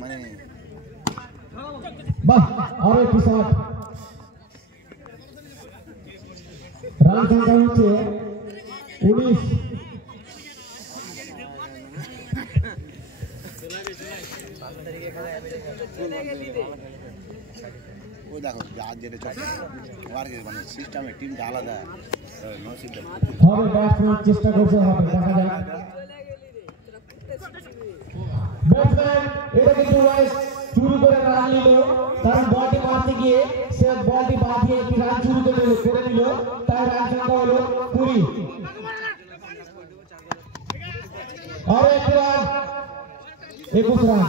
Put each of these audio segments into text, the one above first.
মানে বাহ আরো একটি শট রান সংখ্যা হচ্ছে 19 ও দেখো আজ যেটা চলছে মার্কেট মানে সিস্টেমে টিমটা আলাদা হবে ব্যাটসম্যান চেষ্টা করতে হবে দেখা যাক ব্যাটসম্যান এটা কিন্তু চুরি করে রান নিল তার বলটি মারতে গিয়ে সে বলটি বাঁধিয়ে একটি রান চুরি করে নিল তাই রান সংখ্যা হলো 20 আর একটি রান 21 রান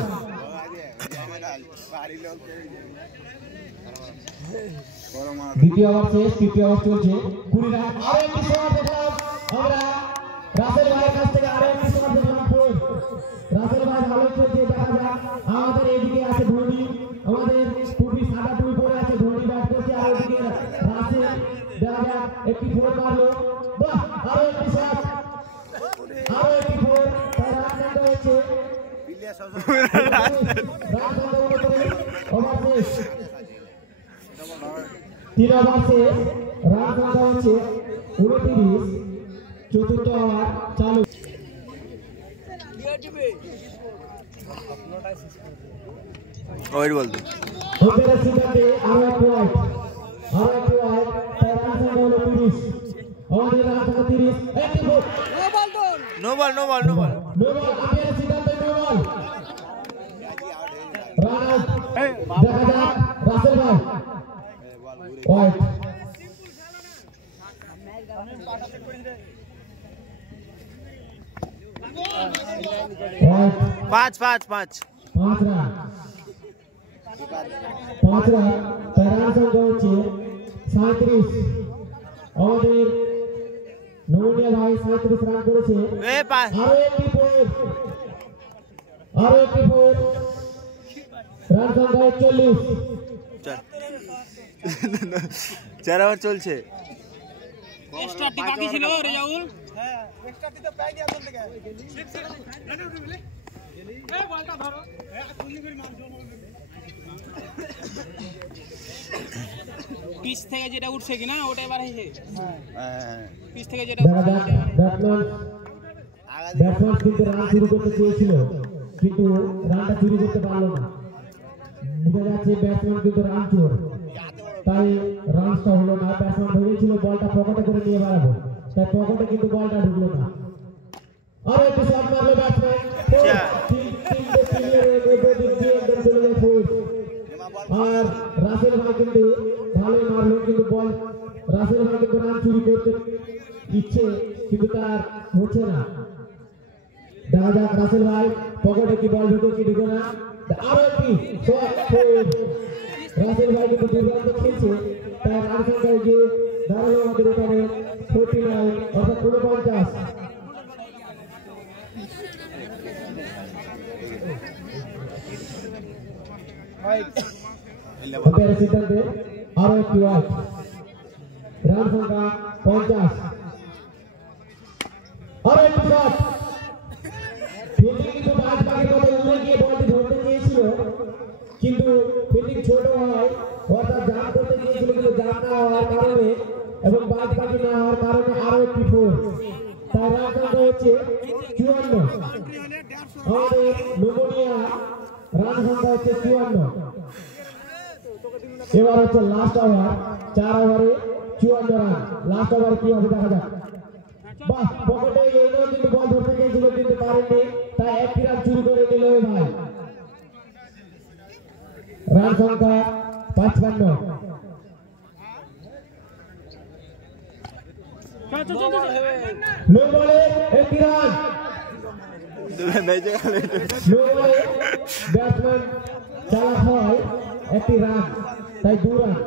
দ্বিতীয় ওভার শেষ তৃতীয় ওভার চলছে 20 রান আর একটি শট দেখলাম আমরা রাসেল ভাইয়ের কাছ থেকে আর একটি শট দেখলাম রাসেল ভাই ভালো খেলছে দেখা যাক আমাদের এদিকে আছে ধোনি আমাদের টুপি সাদা টুপি পরে আছে ধোনি ব্যাট করছে আর এদিকে রাসেল দেখা যাক একটি ফোর মারলো বাহ আর একটি শট আর একটি ফোর তার রান সংখ্যা হচ্ছে ওভার শেষ 3 ওভার শেষ রান সংখ্যা হচ্ছে 29 চতুর্থ ওভার চালু ওই বলতো ওপের সিদ্ধান্তে আরো একটি ওয়াইড তার রান সংখ্যা হলো 30 আমাদের রান সংখ্যা 30 একটি বল নো বল ওপের সিদ্ধান্তে নো বল রান আউট দেখা যাক রাসেল ভাই ওয়াইড 5 রান 5 রান তার রান সংখ্যা হচ্ছে 37 আমাদের নমুনিয়া ভাই 37 রান করেছে আরো একটি ফোর রান সংখ্যা 41 4 ওভার চলছে এক্সট্রাটি বাকি ছিল রেজাউল হ্যাঁ এক্সট্রাটি তো পাইনি আসল থেকে এই বলটা ধরো তুমি করে মারছো পিচ থেকে যেটা উঠছে কিনা ওটা এবার হইছে হ্যাঁ পিচ থেকে যেটা ব্যাটসম্যান কিন্তু রান শুরু করতে চেয়েছিল কিন্তু রানটা শুরু করতে পারলো না বুঝা যাচ্ছে ব্যাটসম্যান কিন্তু রান চোর তাই রানটা হলো না ব্যাটসম্যান ভেবেছিল বলটা পকেটে করে নিয়ে বেড়াবো তাই পকেটে কিন্তু বলটা ঢুকলো না আর একটু শট মারলো ব্যাটসম্যান আর রাসেল ভাই কিন্তু ভালোই মারলো কিন্তু বল রাসেল ভাই কিন্তু রান চুরি করতে ইচ্ছে কিন্তু তার হচ্ছে না দেখা যাক রাসেল ভাই পকেটে কি বল ঢুকে কি ঢুকে না আরো একটি রাসেল ভাই কিন্তু দুর্দান্ত খেলছে তার রান সংখ্যায় গিয়ে দাঁড়ালো আমাদের এখানে 49 অর্থাৎ 49 ওপের সিদ্ধান্তে আরো একটি ওয়াইড রান সংখ্যা 50 আরো একটি শট ফিল্ডিং কিন্তু পাঁচ পাখির মতো উড়ে গিয়ে বলটি ধরতে চেয়েছিল কিন্তু ফিল্ডিং ছোট হয় অর্থাৎ জাম করতে গিয়েছিল কিন্তু জাম না হওয়ার কারণে এবং পাঁচ পাখি না হওয়ার কারণে আরো একটি ফোর তার রান সংখ্যা হচ্ছে 54 আমাদের নমুনিয়া রান সংখ্যা হচ্ছে 54 এবার হচ্ছে লাস্ট ওভার 4 ওভারে 54 রান লাস্ট ওভার কি হবে দেখা যাক বাহ পকেটে এলো কিন্তু বল ধরতে গিয়েছিল কিন্তু পারেনি তাই একটি রান চুরি করে নিল ভাই রান সংখ্যা 55 লো বলে একটি রান লো বলে ব্যাটসম্যান চালাক হয় একটি রান তাই 2 রান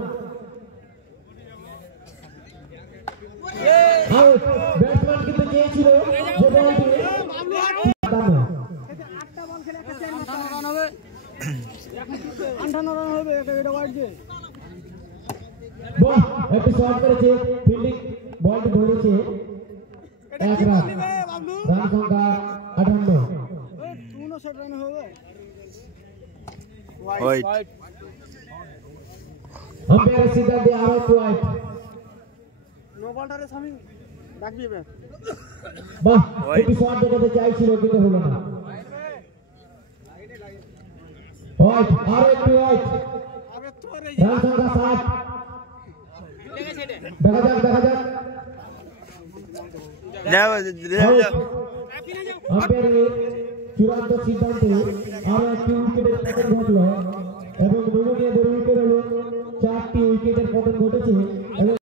আউট ব্যাটসম্যান কিন্তু চেয়েছিল যে বলটি 58 রান হবে এটা ওয়াইড যে বাহ একটি শট করেছে ফিল্ডিং বলটি ধরেছে 1 রান রান সংখ্যা 58 হোয়াইট আম্পায়ার সিদ্ধান্তে আরো হোয়াইট। বাহ, একটু শট দেখাতে চাইছিল কিন্তু হলো না। হোয়াইট, আরো একটু হোয়াইট। রান সংখ্যা 7। দেখা যাক আম্পায়ারের চূড়ান্ত সিদ্ধান্তে আরো একটি উইকেটের পতন ঘটল এবং নমনীয় উইকেট হলো 4টি উইকেটের পতন ঘটেছে।